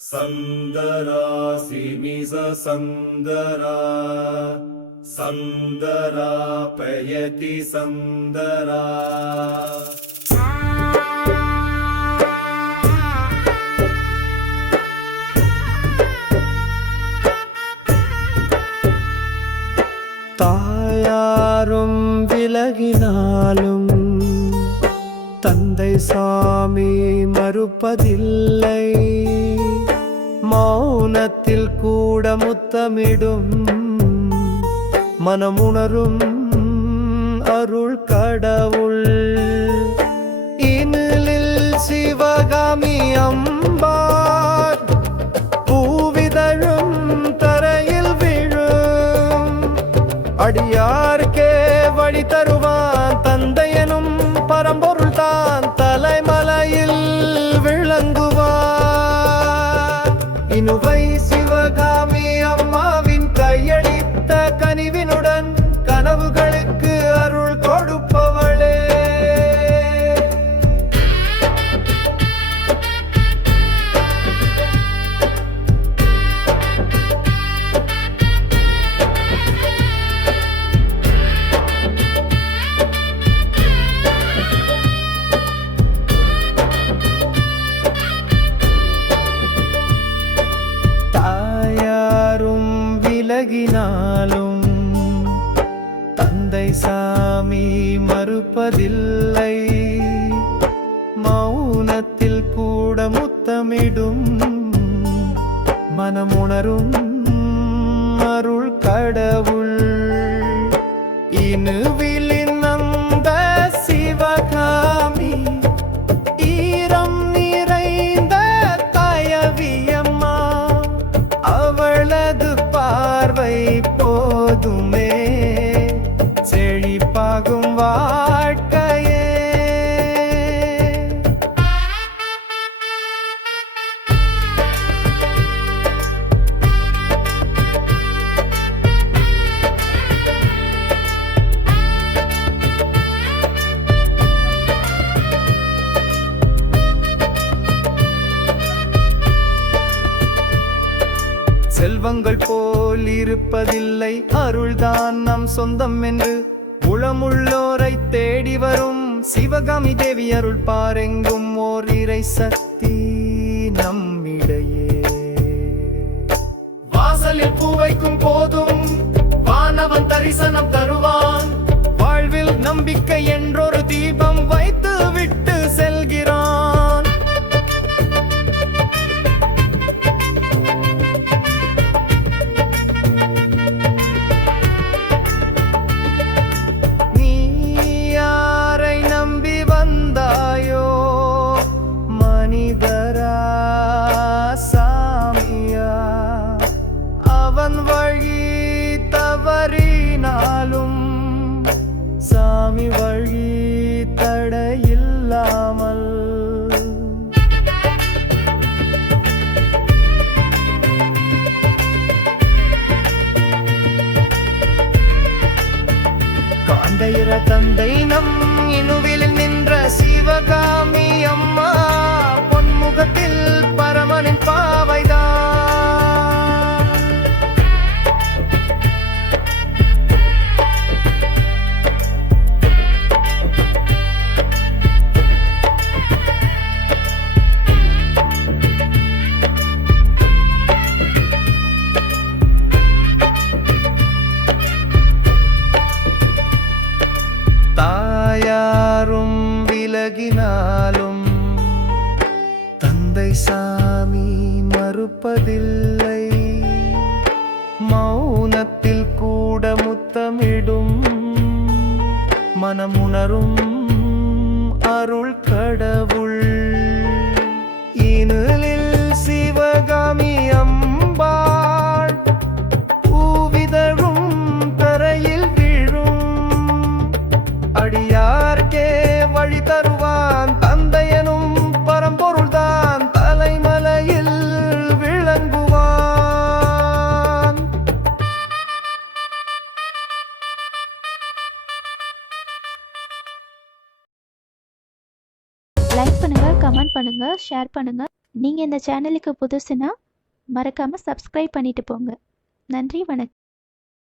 சந்தரா சிமிச சந்தரா சந்தரா பயதி சந்தரா தாயாரும் விலகினாலும் தந்தை சாமி மறுப்பதில்லை. மௌனத்தில் கூட முத்தமிடும் மனமுணரும் அருள் கடவுள். இனிலில் சிவகாமி அம்பார் பூவிதழும் தரையில் விழும். அடியார்க்கே வழி தருவான் தந்தையனும் பரம்பொருள் தான் தலைமலையில் விளங்குவார். இனுவை சிவகாமி அம்மாவின் கையளித்த கனிவினுடன் கனவுகளுக்கு அருள் கொடுப்பவளே. தாயாரும் விலகினாலும் தந்தை சாமி மறுப்பதில்லை. மௌனத்தில் கூட முத்தமிடும் மனமுணரும் அருள் கடவுள். இனுவிலின் அந்த சிவகாமி ஈரம் நிறைந்த தயவியம்மா. அவளது பார்வை போதுமே செழிப்பாகும் வாழ்க்கையே. செல்வங்கள் போல் இருப்பதில்லை, அருள்தான் நம் சொந்தம் என்று உளமுள்ளோரை தேடி வரும் சிவகாமி தேவி அருள் பாரெங்கும் ஓர் இறை சக்தி நம்மிடையே. வாசலில் பூ வைக்கும் போதும் வானவன் தரிசனம் தருவான். வாழ்வில் நம்பிக்கை என்றொரு தீபம் வைத்து விட்டு செல்கிறான். மனிதரா சாமியா அவன் வழி தவறினாலும் சாமி வழி தடையில்லாமல். காந்தையிற தந்தை நம் இனுவில் நின்ற சிவகாமி அம்மா பொன்முகத்தில் பரமனின் பாவைதான். தாயாரும் விலகினாலும் தந்தை சாமி மறுப்பதில்லை. மௌனத்தில் கூட முத்தமிடும் மனமுணரும் அருள் கடவுள். இனிலில் சிவகாமி அம்பாள் பூவிதழும் தரையில் விழும். அடியார்க்கே வழி தருவான் தந்தையனும் பரம்பொருள் தான் தலைமலையில் விளங்குவான். லைக் பண்ணுங்க, கமெண்ட் பண்ணுங்க, ஷேர் பண்ணுங்க. நீங்கள் இந்த சேனலுக்கு புதுசுனா மறக்காமல் சப்ஸ்கிரைப் பண்ணிட்டு போங்க. நன்றி, வணக்கம்.